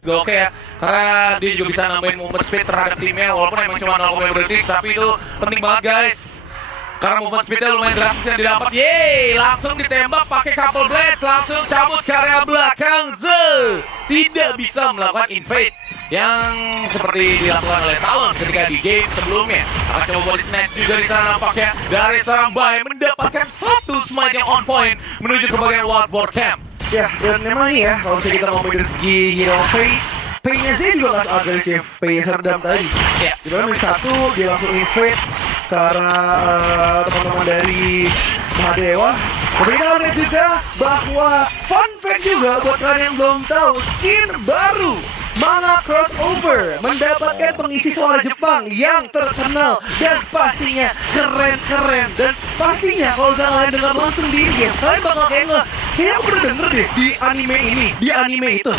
Gak oke ya, karena dia juga bisa nambahin movement speed terhadap timnya walaupun emang cuma 0,5 detik, tapi itu penting banget guys. Karena movement speednya lumayan drastis yang didapat. Yeay, langsung ditembak pakai couple blades, langsung cabut ke area belakang. Tidak bisa melakukan invade yang seperti dilakukan oleh Talon ketika di game sebelumnya. Akan coba body snatch juga di sana nampaknya dari seorang Bai mendapatkan satu smite yang on point menuju ke bagian wildboard camp. Ya, dan memang ini ya, kalau misalnya kita ngomongin dari segi hero Pay-nya sih juga gak agresif, Pay-nya serdam tadi. Ya. Dimana menit 1, dia langsung invade ke arah teman-teman dari Mahadewa. Tapi kita lihat juga bahwa fun fact juga buat kalian yang belum tahu, skin baru Manga Crossover mendapatkan pengisi suara Jepang yang terkenal dan pastinya keren-keren. Dan pastinya kalau kalian dengar langsung di game, kalian bakal kayak kayaknya aku udah denger deh di anime ini, di anime itu.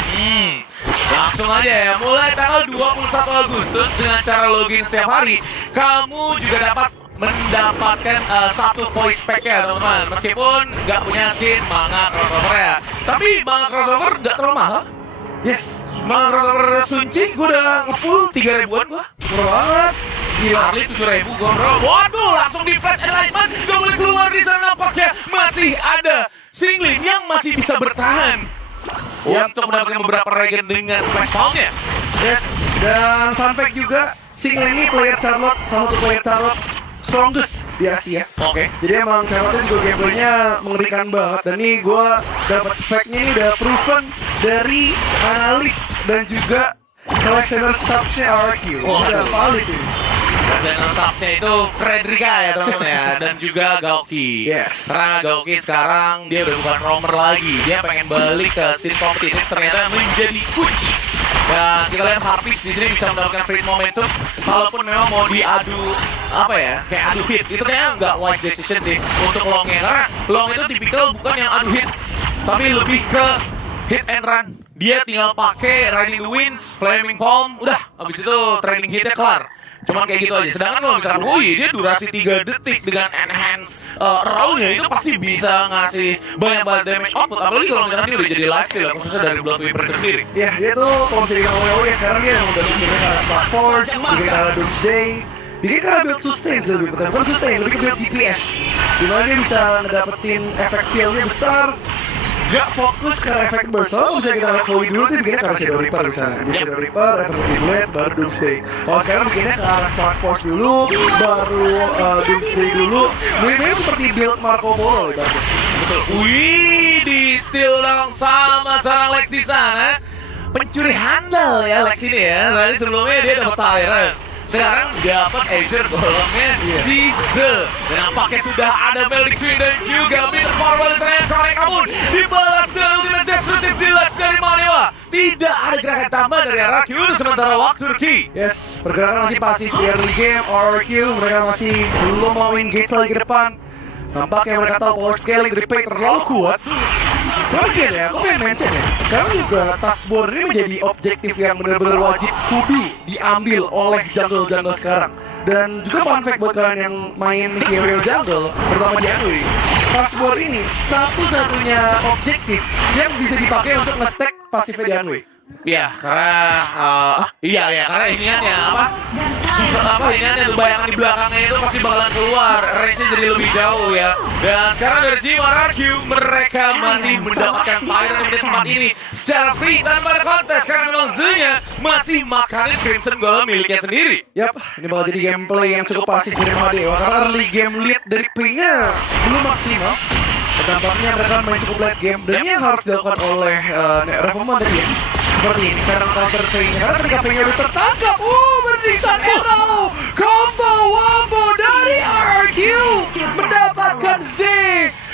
Langsung aja ya, mulai tanggal 21 Agustus dengan cara login setiap hari, kamu juga dapat mendapatkan satu voice pack ya teman-teman. Meskipun nggak punya skin Manga Crossover ya, tapi Manga Crossover nggak terlalu mahal. Yes, Manga Crossover Sunci gue udah nge-full 3 ribuan gue. murah banget. Gila, Harley 7.000 gue bro. Waduh, langsung di flash enlightenment, gak boleh keluar di sana nampaknya masih ada Singling yang masih bisa bertahan untuk mendapatkan beberapa regen dengan smash palm-nya. Yes, dan fun fact juga, Single ini player Charlotte, salah satu player Charlotte strongest di Asia. Oke. Jadi emang Charlotte juga gameplaynya mengerikan banget. Dan nih gue dapat fact-nya ini udah proven dari analis dan juga collectioner subsnya RQ. Udah valid ini. Channel subsnya itu Frederica ya teman-teman ya, dan juga Gauki. Yes. Karena Gauki sekarang dia udah bukan roamer lagi, dia pengen balik ke scene kompetitif ternyata menjadi coach. Dan kita lihat Harpies di sini bisa mendapatkan free momentum. Kalaupun memang mau diadu apa ya, kayak adu hit, itu kayaknya nggak wise decision sih untuk Longnya. Karena Long itu tipikal bukan yang adu hit, tapi lebih ke hit and run. Dia tinggal pakai Riding the Winds, Flaming Palm, udah habis itu training hitnya kelar. Cuman kayak gitu aja. Sedangkan kalau misalkan Wui, dia durasi 3 detik dengan enhance roll-nya itu pasti bisa ngasih banyak banget damage output. Apalagi kalau misalkan dia udah jadi lifesteal, khususnya dari Blood Weaver itu sendiri. Ya, dia tuh kalau misalnya ngomong ya sekarang dia udah bikin ke arah Spark Forge, bikin ke arah Doomsday, bikin ke arah build sustain lebih betul. Bukan sustain, lebih ke build DPS. Dimana dia bisa ngedapetin efek feel-nya besar, gak fokus ke efek burst. Kalau misalnya kita lihat Chloe dulu, dia bikinnya ke arah Shadow Reaper misalnya. Dia Shadow Reaper, Eternity Blade, baru Doomsday. Kalau sekarang bikinnya ke arah Spark Forge dulu, baru Doomsday dulu. Mirip-mirip seperti build Marco Polo ibaratnya. Betul. Wih, di steal dong sama seorang Lex di sana. Pencuri handal ya Lex ini ya. Tadi sebelumnya dia dapat Tyrant. Sekarang dapat Azure golongnya si Z. Dan nampaknya sudah ada Melodic Swing dan juga Bitter Power dan Chronic Amun. Dibalas dengan Ultimate Destructive Deluxe dari Manewa. Tidak ada gerakan tambah dari RRQ untuk sementara waktu Turki. Yes, pergerakan masih pasif di early game, RRQ mereka masih belum mau engage lagi ke depan. Nampaknya mereka tahu power scaling dari Pay terlalu kuat. Mungkin ya, aku pengen mention ya, sekarang juga taskboard ini menjadi objektif yang benar-benar wajib kudu diambil oleh jungle-jungle sekarang. Dan juga fun fact buat kalian yang main hero jungle, terutama di Anhui, taskboard ini satu-satunya objektif yang bisa dipakai untuk nge-stack pasifnya di Anhui. Iya, karena karena iniannya apa? Susah apa iniannya bayangan di belakangnya itu pasti bakalan keluar, range-nya jadi lebih jauh ya. Dan sekarang dari Team RRQ mereka masih mendapatkan Tyrant di tempat ini secara free tanpa ada kontes karena memang Z-nya masih makanin Crimson Golem miliknya sendiri. Yap, ini bakal jadi gameplay yang cukup pasif dari Mahadewa karena early game lead dari Pay-nya belum maksimal. Tampaknya mereka main cukup late game dan ini yang harus dilakukan oleh Revoman tadi ya. Seperti ini, cara counter Pay-nya karena ketika Pay-nya udah tertangkap, berdirisan arrow, combo wombo dari RRQ mendapatkan Z.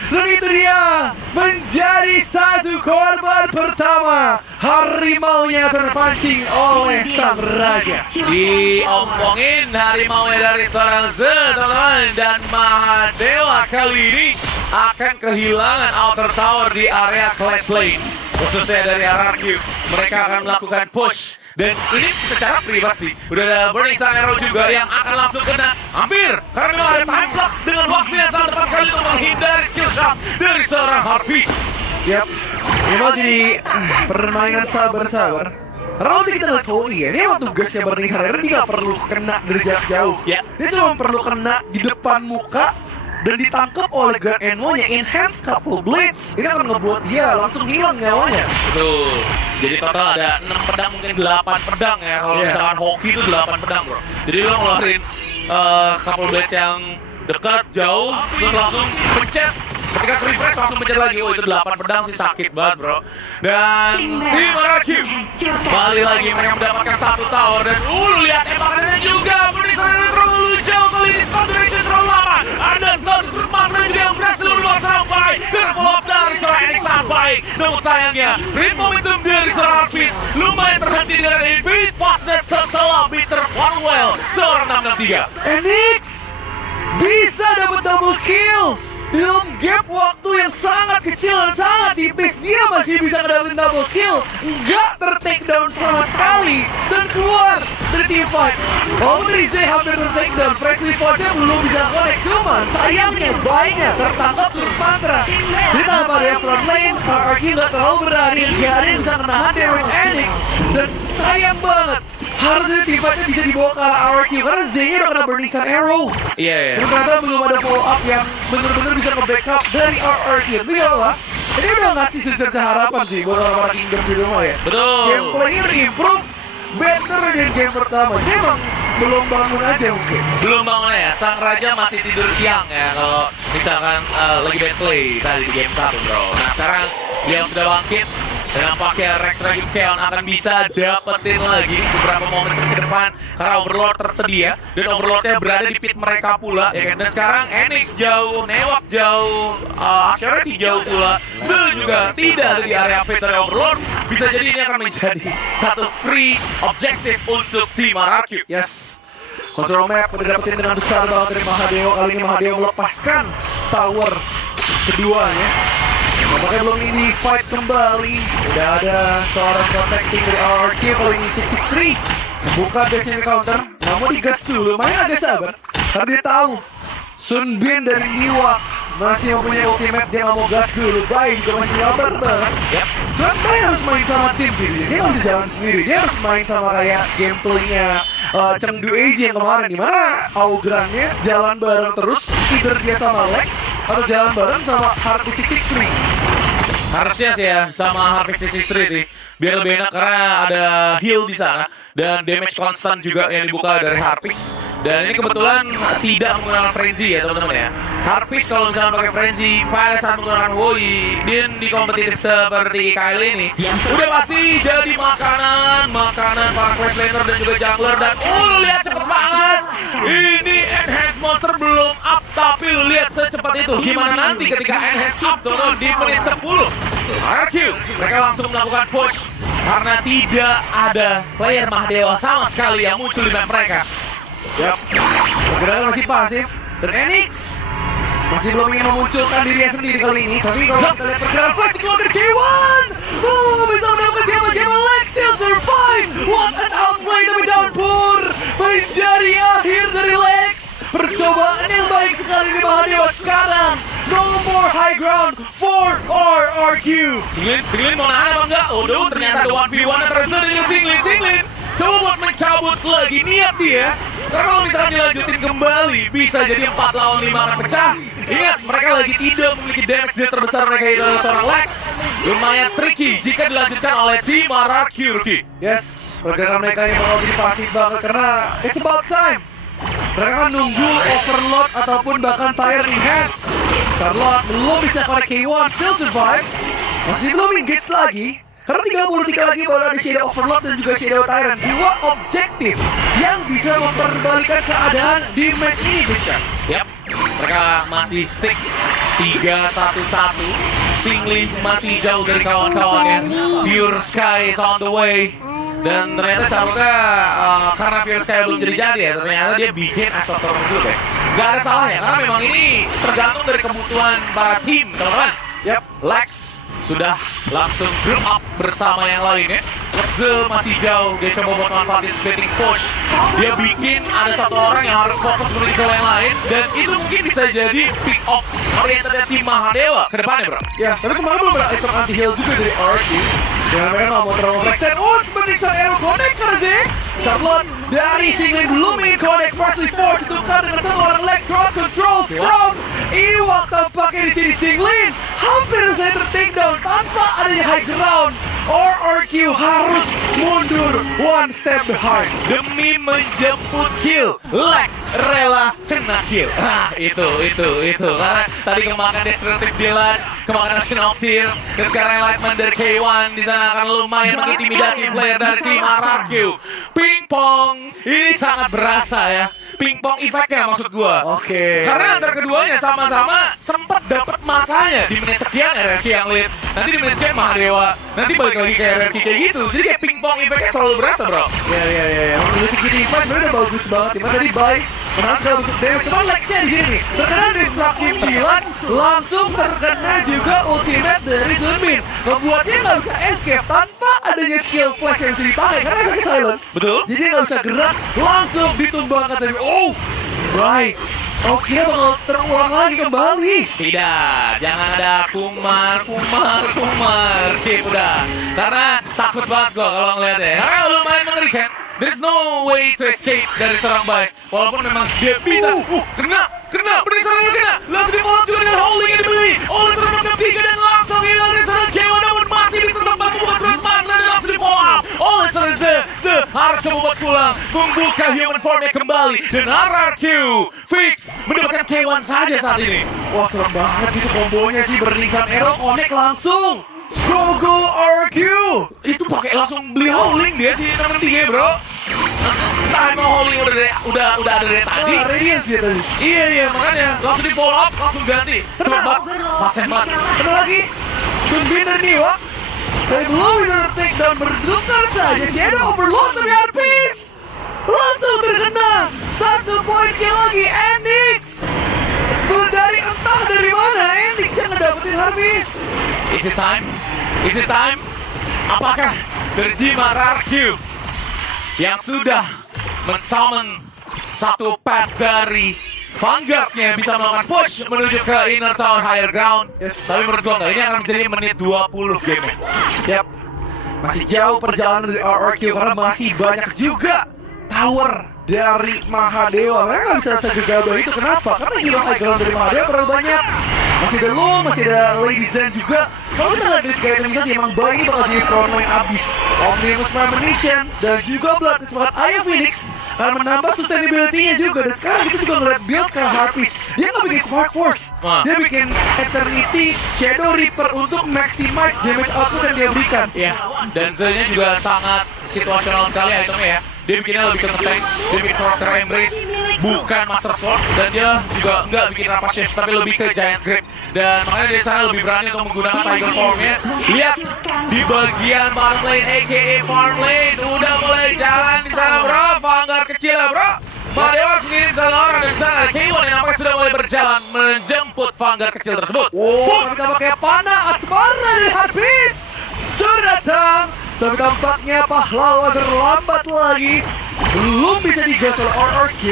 Dan itu dia menjadi satu korban pertama. Harimaunya terpancing oleh sang raja. Diompongin harimaunya dari seorang Z teman-teman. Dan Mahadewa kali ini akan kehilangan outer tower di area Clash Lane. Khususnya dari RRQ, mereka akan melakukan push. Dan ini secara privasi, udah ada Burning Sun Arrow juga yang akan langsung kena. Hampir, karena memang ada time flux dengan waktu yang sangat tepat sekali untuk menghindari skill shot dari seorang Harpies. Yap, ini mau jadi permainan sabar-sabar. Karena kalau kita lihat Holy ya, ini emang tugasnya Burning Sun Iron, dia nggak perlu kena dari jarak jauh. Ya. Dia cuma perlu kena di depan muka dan ditangkap oleh Guard Enmo-nya, enhance couple blades. Ini akan ngebuat dia langsung hilang nyawanya. Betul. Jadi total ada 6 pedang, mungkin 8 pedang ya. Kalau misalkan hoki itu 8 pedang bro. Jadi lo ngeluarin couple blades yang dekat, jauh, terus langsung pencet. Ketika refresh langsung pencet lagi. Oh itu 8 pedang sih sakit banget bro. Dan tim Arakim balik lagi, mereka mendapatkan 1 tower. Dan lihat tembakannya juga. Berdisanya terlalu jauh, kali ini stun duration terlalu lama. Ada satu grup makna juga yang berhasil berbuat serang baik. Follow up dari seorang Enix sangat baik. Namun sayangnya rit momentum dari seorang Harpist lumayan terhenti dengan infinite fastness setelah Bitter Farewell seorang 663. Enix bisa dapat double kill dalam gap waktu yang sangat kecil dan sangat tipis. Dia masih bisa dapetin double kill, nggak ter-takedown sama sekali, dan keluar dari team fight. Walaupun Rizai hampir ter-takedown, Freshly Forge belum bisa connect, cuman sayangnya baiknya tertangkap Turf Mantra. Jadi tanpa ada front lane, RRQ nggak terlalu berani, nggak ada yang bisa menahan damage Enix, dan sayang banget. Harusnya team fight-nya bisa dibawa ke arah RRQ karena Zaya udah kena Burning Sun Arrow. Iya. Dan ternyata belum ada follow up yang bener-bener bisa nge-backup dari RRQ. Tapi gak apa, ini udah ngasih secerca harapan sih buat orang-orang Kingdom di rumah ya. Betul. Gameplaynya improve better dari game pertama. Dia emang belum bangun aja mungkin. Belum bangun ya, sang raja masih tidur siang ya kalau misalkan lagi bad play tadi di game 1 bro. Nah sekarang dia sudah bangkit dan nampaknya Rex Ragim Keon akan bisa dapetin lagi beberapa momen ke depan karena Overlord tersedia dan Overlordnya berada di pit mereka pula ya kan. Dan sekarang Enix jauh, Newak jauh, Akhirati jauh pula, Zul juga tidak ada di area pit dari Overlord. Bisa jadi ini akan menjadi satu free objektif untuk tim RRQ. Yes. Control map udah dapetin dengan besar banget dari Mahadeo. Kali ini Mahadeo melepaskan tower keduanya. Nampaknya belum ini fight kembali. Udah ada seorang protecting dari RRQ. Kalau ini 663 buka destiny counter, namun digas dulu. Lumayan agak sabar karena dia tahu Sun Bin dari Niwak masih mempunyai ultimate. Dia nggak mau gas dulu. Baik juga masih sabar banget. Cuman Baik harus main sama tim sih. Dia nggak bisa jalan sendiri. Dia harus main sama kayak gameplaynya Chengdu AJ yang kemarin, dimana Augrannya jalan bareng terus, either dia sama Lex atau jalan bareng sama Harpy 663. Harusnya sih ya sama Harpy 663 sih, biar lebih enak karena ada heal di sana dan damage konstan juga yang dibuka dari Harpist. Dan ini kebetulan tidak menggunakan frenzy ya teman-teman ya. Harpist kalau misalnya pakai frenzy pada saat menggunakan Woi dan di kompetitif seperti kali ini udah pasti jadi makanan para quest laner dan juga jungler. Dan lu lihat cepet banget, ini enhance monster belum up tapi lu lihat secepat itu. Gimana nanti ketika enhance up turun di menit 10 RRQ mereka langsung melakukan push karena tidak ada player Mahdewa sama sekali yang muncul di map mereka. Yap, pergerakan masih pasif dan Enix masih belum ingin memunculkan dirinya sendiri kali ini. Tapi kalau kita lihat pergerakan flash keluar dari K1, bisa mendapatkan siapa-siapa. Lex still survive. What an outplay, tapi downpour menjadi akhir dari Lex. Percobaan yang baik sekali di Mahadewa sekarang. No more high ground for RRQ. Singlin mau nahan apa enggak? Udah ternyata ada 1v1 antara Zul dan Singlin. Coba buat mencabut lagi niat dia. Karena kalau misalnya dilanjutin kembali, bisa jadi 4 lawan 5 akan pecah. Ingat, mereka lagi tidak memiliki damage deal terbesar mereka itu adalah seorang Lex. Lumayan tricky jika dilanjutkan oleh tim RRQ, Rookie. Yes, pergerakan mereka yang bakal jadi pasif banget karena it's about time. Mereka kan nunggu Overload ataupun bahkan Tire Enhance. Charlotte belum bisa connect K1, still survives. Masih belum engage lagi. Karena 33 lagi baru ada Shadow Overload dan juga Shadow Tyrant. Dua objektif yang bisa memperbalikan keadaan di match ini bisa. Yap, mereka masih stick 3-1-1. Singlin masih jauh dari kawan-kawannya. Pure Sky is on the way. Dan ternyata Charlotte karena Pure Sky belum jadi ya, ternyata dia bikin Assaultor dulu guys. Gak ada salahnya, karena memang ini tergantung dari kebutuhan para tim, teman-teman. Yap, Lex sudah langsung group up bersama yang lainnya. Zul masih jauh, dia coba buat manfaatin splitting push. Dia bikin ada satu orang yang harus fokus menuju ke yang lain. Dan itu mungkin bisa jadi pick off oriented tim Mahadewa ke depannya bro. ya, tapi kemarin belum ada item anti-heal juga dari RRQ. Jangan mereka nggak mau terlalu flexen. Sebenarnya Sablon dari Singlin belum connect Freshly Force ditukar dengan satu orang Lex crowd control from Ewok. Tampaknya di sini Singlin hampir saya takedown tanpa adanya high ground. RRQ harus mundur one step behind demi menjemput kill. Lex rela kena kill. Itu. Karena tadi kemakan Destructive Village, kemakan Action of Tears, dan sekarang Enlightenment dari K1 di sana akan lumayan mengintimidasi player dari tim RRQ. Pingpong ini sangat berasa ya. Pingpong efeknya maksud gua. Oke. Karena antar keduanya sama-sama sempat dapat masanya di menit sekian RRQ yang lead. Nanti di menit sekian Mahadewa. Nanti balik lagi ke RRQ kayak gitu. Jadi kayak pingpong efeknya selalu berasa, bro. Ya. Dari segi defense sebenarnya udah bagus banget. Dimana tadi baik menang sekali untuk damage. Cuman Lex-nya di sini terkena Destructive Village, langsung terkena juga ultimate dari Sunbin. Membuatnya nggak bisa escape tanpa adanya skill flash yang bisa dipakai karena pakai silence. Betul. Jadi dia nggak bisa gerak, langsung ditumbangkan dari baik. Oke, bakal terulang lagi kembali. Tidak, jangan ada kumar. Skip udah. Karena takut banget gua kalau ngeliatnya. Karena lumayan mengerikan. There's no way to escape dari serang baik. Walaupun memang dia bisa. Kena. Bener serangnya kena. Langsung di follow juga dengan holding yang dibeli. Oleh serang ketiga dan langsung hilang dari serang K1. Namun masih bisa sempat membuat transmat dan langsung di follow up. Oleh serang The harus coba buat pulang. Membuka human formnya kembali. Dan RRQ fix mendapatkan K1 saja saat ini. Wah, serem banget sih itu kombonya sih. Berlingsan arrow connect langsung. Go RQ. Itu pakai langsung beli holding dia sih temen tiga, bro. Entah emang holding udah ada dari tadi. Radiance ya tadi. Iya, makanya langsung di follow up, langsung ganti. Cepat, pasen banget. Ada lagi. Sunbin dan Niwa. Dari belum itu takedown bertukar saja. Shadow overload tapi habis. Langsung terkena. 1 poin kill lagi. Endix. Dari entah dari mana Endix yang ngedapetin habis. Is it time? Apakah dari tim RRQ yang sudah mensummon satu pet dari Vanguard-nya bisa melakukan push menuju ke inner tower higher ground? Yes. Tapi menurut gua nggak, ini akan menjadi menit 20 game. Yap. Masih jauh perjalanan dari RRQ karena masih banyak juga tower dari Mahadewa. Mereka nggak bisa segegabah itu. Kenapa? Karena hero high ground dari Mahadewa terlalu banyak. Masih ada Lu, masih ada Lady Zen juga. Kalau kita lihat dari segala itemisi emang bayi bakal jadi frontline abis. Omnibus Premonition dan juga Blood semangat Aya Phoenix akan menambah sustainability-nya juga. Dan sekarang kita juga ngeliat build ke Harpies. Dia nggak bikin Spark Force, dia bikin Eternity Shadow Reaper untuk maximize damage output yang dia berikan. Iya, dan Zen-nya juga sangat situasional sekali itemnya ya. Dia bikinnya lebih ke tank, dia bikin Crosshair Embrace, bukan Master Sword, dan dia juga nggak bikin Rampage Shift, tapi lebih ke Giant's Grip. Dan makanya dia sana lebih berani untuk menggunakan Tiger Formnya. Lihat, di bagian farm lane, aka farm lane, udah mulai jalan di sana bro, Vanguard kecil ya bro. Mahadewa harus ngirim satu orang dari sana, K1 yang nampaknya sudah mulai berjalan menjemput Vanguard kecil tersebut. Tapi tampaknya panah Asmara dari Harpies sudah datang. Tapi tampaknya pahlawan terlambat lagi. Belum bisa digas oleh RRQ.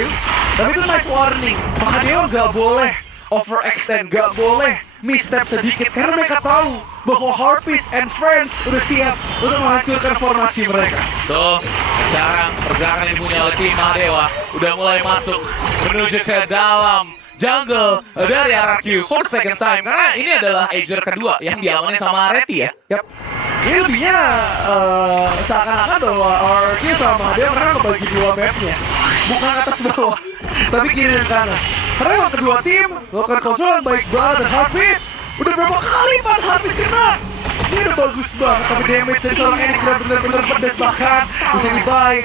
Tapi itu nice warning. Mahadewa gak boleh overextend, gak boleh misstep sedikit. Karena mereka tahu bahwa Harpies and Friends udah siap untuk menghancurkan formasi mereka. Tuh, sekarang pergerakan yang dipunya oleh tim Mahadewa udah mulai masuk menuju ke dalam jungle dari RRQ for the second time. Karena ini adalah Ager kedua yang diamannya sama Reti ya. Yap. Ini lebihnya seakan-akan bahwa RRQ sama dia mereka ngebagi dua mapnya. Bukan atas bawah, tapi kiri dan kanan. Karena yang kedua tim melakukan kontrol yang baik banget. Dan Harpies udah berapa kali Pan Harpies kena. Ini udah bagus banget, tapi damage dari seorang Enix udah bener-bener pedes. Bahkan bisa dibaik.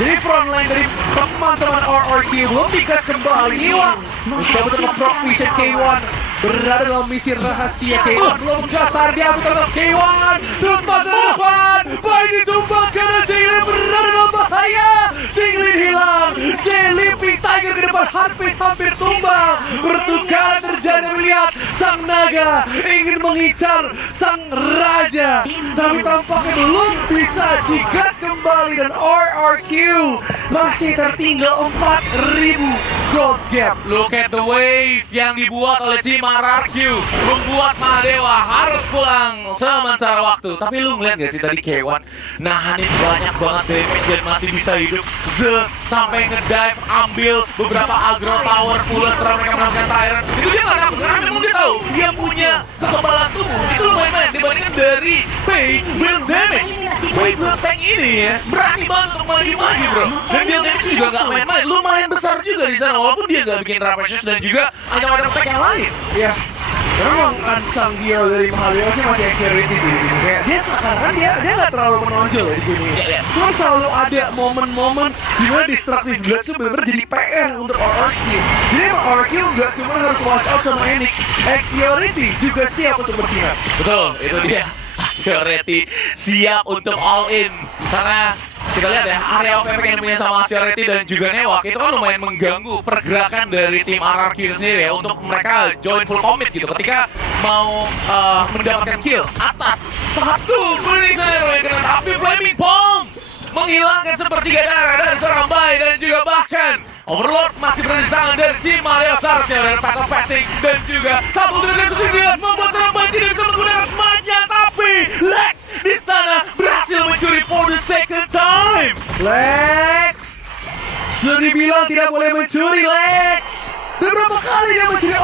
Jadi frontline dari teman-teman RRQ belum digas kembali. Iwa mencoba untuk nge-proc vision K1 berada dalam misi rahasia. K1 belum kasar, dia tetap K1 tempat depan. Baik ditumbang karena Singlin berada dalam bahaya. Singlin hilang, Sleeping Tiger ke depan. Harpies hampir tumbang. Pertukaran terjadi, melihat sang naga ingin mengincar sang raja, tapi tampaknya belum bisa digas kembali. Dan RRQ masih tertinggal 4.000 gold gap. Look at the wave yang dibuat oleh tim RRQ, membuat Mahadewa harus pulang sementara waktu. Tapi lu ngeliat gak sih tadi K1 nahanin banyak banget damage dan masih bisa hidup. Sampai ngedive ambil beberapa agro tower pula setelah mereka melakukan Tyrant. Itu dia gak takut karena memang dia tahu dia punya kekebalan tubuh itu lumayan dibandingkan dari Pay build damage. Pay build tank ini ya berani banget untuk maju-maju bro. Dan build damage juga gak main-main, lumayan besar juga di sana walaupun dia gak bikin Rapacious dan juga ada stack yang lain. Ya, memang unsung hero dari Mahadewa sih masih Exerity sih. Kayak dia seakan-akan dia nggak terlalu menonjol ya di game ini. Cuma selalu ada momen-momen dimana Destructive Blades itu benar-benar jadi PR untuk RRQ. Jadi emang RRQ nggak cuma harus watch out sama Enix, Exerity juga siap untuk bersinar. Betul, itu dia. Asioreti siap untuk all in karena kita lihat ya area of effect yang punya sama Asioreti dan juga Newak itu kan lumayan mengganggu pergerakan dari tim RRQ sendiri ya untuk mereka join full commit gitu ketika mau mendapatkan kill atas satu scenario yang kena api flaming bomb menghilangkan sepertiga darah dan seorang Bai dan juga bahkan Overlord masih berada di tangan dari tim Mario seharusnya dari Battle Passing dan juga satu dari Sutidias membuat seorang Bai tidak bisa menggunakan smite-nya tapi Lex di sana berhasil mencuri for the second time. Lex sudah dibilang tidak boleh mencuri Lex. Beberapa kali dia mencuri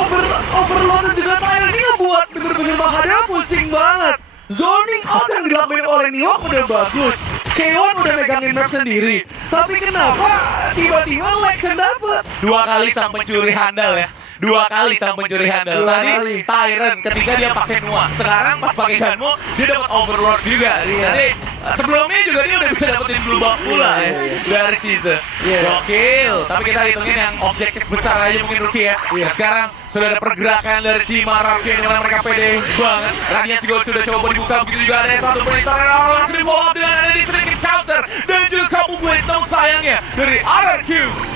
Overlord dan juga Tyrant. Ini ngebuat bener-bener Mahadewa pusing banget. Zoning out yang dilakuin oleh Newak udah bagus. K1 udah megangin map sendiri. Tapi kenapa tiba-tiba Lex yang dapet? Dua kali sang pencuri handal ya. Dua kali sang pencuri handal. Tadi Tyrant ketika dia pakai Nua. Sekarang pas pakai Ganmo dia dapat Overlord juga. Jadi sebelumnya juga dia udah bisa dapetin Blue Buff pula ya dari season. Gokil. Tapi kita hitungin yang objektif besar aja mungkin Rookie ya. Sekarang sudah ada pergerakan dari si Mararki yang dimana mereka pede banget. Radiance Gold sudah coba dibuka, begitu juga ada yang satu penisar dan orang langsung di follow up dengan ada di sedikit counter dan juga Kamu Blaze dong sayangnya dari RRQ.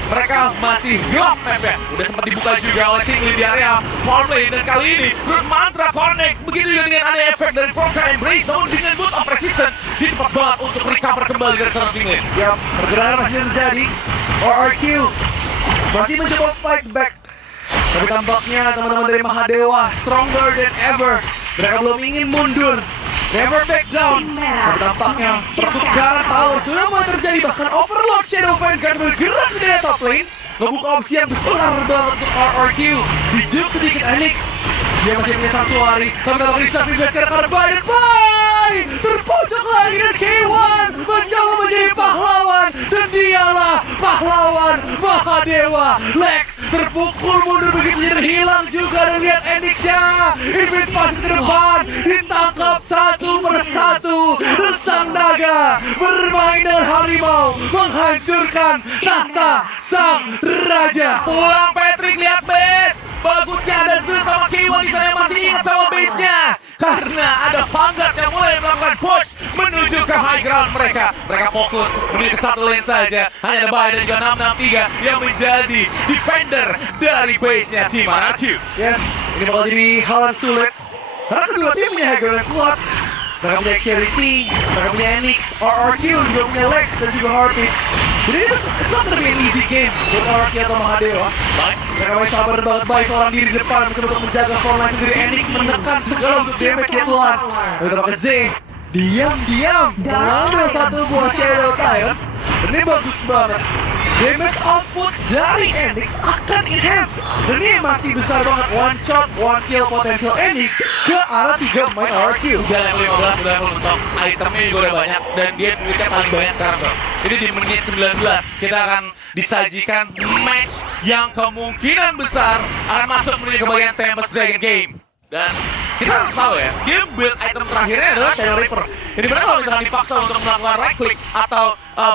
Mereka masih gelap map-nya. Udah sempat dibuka juga oleh Singly di area farmlane dan kali ini Root Mantra connect. Begitu juga dengan ada efek dari Program Embrace namun dengan Boot of Resistance di tempat banget untuk recover kembali dari sana Singly. Yap, pergerakan masih terjadi. RRQ masih mencoba fight back. Tapi tampaknya teman-teman dari Mahadewa stronger than ever. Mereka belum ingin mundur. Never back down. Tapi tampaknya pertukaran tower sudah mulai terjadi. Bahkan Overlord Shadow Vanguard bergerak di daerah top lane. Membuka opsi yang besar banget untuk RRQ. Dijuk sedikit Enix. Dia masih punya Sanctuary. Tapi tampaknya bisa dibereskan karena Biden. Bye! Terpojok lagi dan K1 mencoba menjadi pahlawan. Dan dialah pahlawan Mahadewa. Lex terpukul mundur begitu dan hilang juga. Dan lihat Enix-nya. Invade pasti ke depan. Ditangkap satu persatu. Dan sang naga bermain dengan harimau. Menghancurkan tahta sang raja. Pulang Patrick, lihat base. Bagusnya ada Zeus sama K1 di sana yang masih ingat sama base-nya. Karena ada Vanguard yang mulai melakukan push menuju ke high ground mereka. Mereka fokus menuju ke satu lane saja. Hanya ada Bai dan juga 663 yang menjadi defender dari base-nya tim RRQ. Yes, ini bakal jadi hal yang sulit. Karena kedua tim punya high ground yang kuat. Mereka punya Exerity, mereka punya Enix, RRQ juga punya Lex dan juga Heartbeat. Jadi it's not gonna be an easy game buat RRQ atau Mahadewa. Mereka masih sabar banget baik seorang diri di depan untuk menjaga frontline sendiri. Enix menekan segala untuk damage dia telan. Lalu kita pakai Z, diam-diam mengambil satu buah Shadow Tyrant. Ini bagus banget. Damage output dari Enix akan enhance. Dan ini masih besar banget. One shot, one kill potential Enix ke arah 3 main RRQ. Udah level 15, udah level stock. Itemnya juga udah banyak. Dan dia duitnya paling banyak sekarang bro. Jadi di menit 19 kita akan disajikan match yang kemungkinan besar akan masuk menuju ke bagian Tempest Dragon Game. Dan kita harus tahu ya, dia build item terakhirnya adalah Shadow Reaper. Jadi benar kalau misalkan dipaksa untuk melakukan right click atau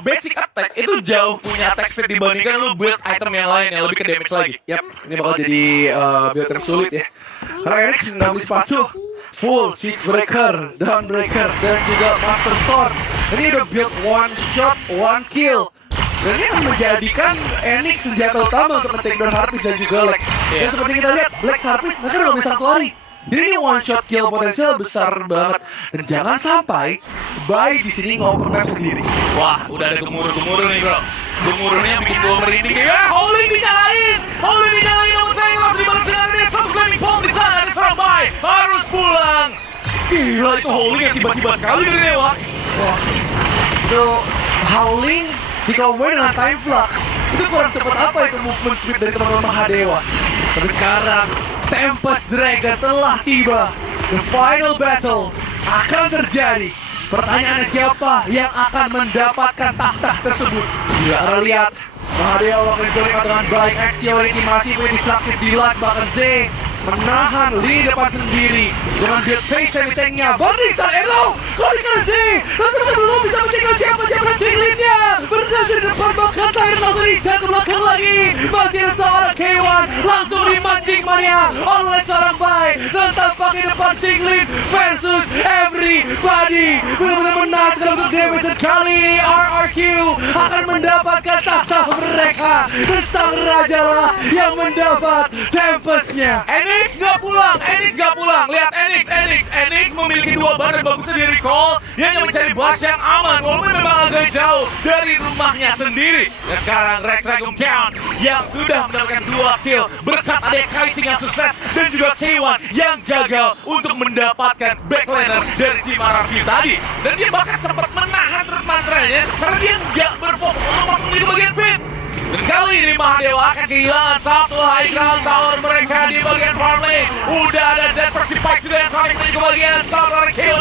basic attack itu jauh punya attack speed dibandingkan lu build item yang lain yang lebih ke damage lagi. Yap, ini bakal jadi build yang sulit ya. Karena Enix ngambil sepatu full Siege Breaker, Dawnbreaker, dan juga Master Sword. Ini udah build one shot, one kill. Dan ini akan menjadikan Enix senjata utama untuk nge-take down Harpies dan juga Lex. Dan seperti kita lihat, Lex Harpies mereka udah bisa Sanctuary. Jadi ini one shot kill potensial besar banget. Dan jangan sampai Bai di sini ngoper map sendiri. Wah, udah ada gemuruh-gemuruh nih bro. Gemuruhnya bikin gue merinding. Ya, Howling dinyalain. Lalu dinyalain namun sayang langsung dibalas dengan ada satu climbing bomb di sana. Ada serang by, harus pulang. Gila itu Howling yang tiba-tiba sekali dari Dewa. Wah, itu Howling dikombin dengan Time Flux. Itu kurang cepat apa itu movement speed dari teman-teman Mahadewa. Tapi sekarang Tempest Dragon telah tiba. The final battle akan terjadi. Pertanyaannya siapa yang akan mendapatkan tahta tersebut? Kita lihat Mahadewa akan dicoba dengan baik. Axiority masih punya disruptive di lag. Bahkan Z menahan lini depan sendiri dengan build face semi-tanknya. Burning Sun Arrow! Kau dikasih Z! Tapi belum bisa mencegah siapa-siapa singlitnya. Berdasar di depan bahkan terakhir langsung dijatuh ke belakang lagi. Masih ada seorang K1 langsung dimancing mania oleh seorang Bai. Dan tampaknya depan singlit versus everybody. Benar-benar menang untuk damage. Dan kali ini RRQ akan mendapatkan tahta mereka. Dan sang raja lah yang mendapat Tempestnya. Enix nggak pulang. Lihat Enix memiliki dua bar dan bagusnya di recall. Dia hanya mencari bus yang aman, walaupun memang agak jauh dari rumahnya sendiri. Dan sekarang Rex Ragum Count yang sudah mendapatkan 2 kill berkat ada kiting yang sukses dan juga K1 yang gagal untuk mendapatkan backlaner dari tim RRQ tadi. Dan dia bahkan sempat menahan root mantranya karena dia nggak berfokus untuk masuk di bagian pit. Dan kali ini Mahadewa akan kehilangan satu high ground tower mereka di bagian farm lane. Udah ada Dead Percy Pike sudah yang coming ke bagian satu orang K1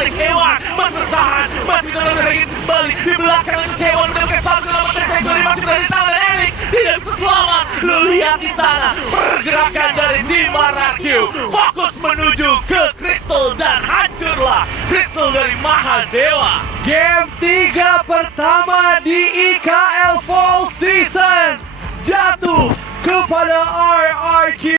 masih bertahan, masih terus lagi balik di belakang itu K1 mendapatkan satu nomor sektor dari masih berada di tangan Enix tidak bisa selamat. Lu lihat di sana pergerakan dari tim RRQ fokus menuju ke Crystal dan hancurlah Crystal dari Mahadewa. Game 3 pertama di IKL Fall Season jatuh kepada RRQ.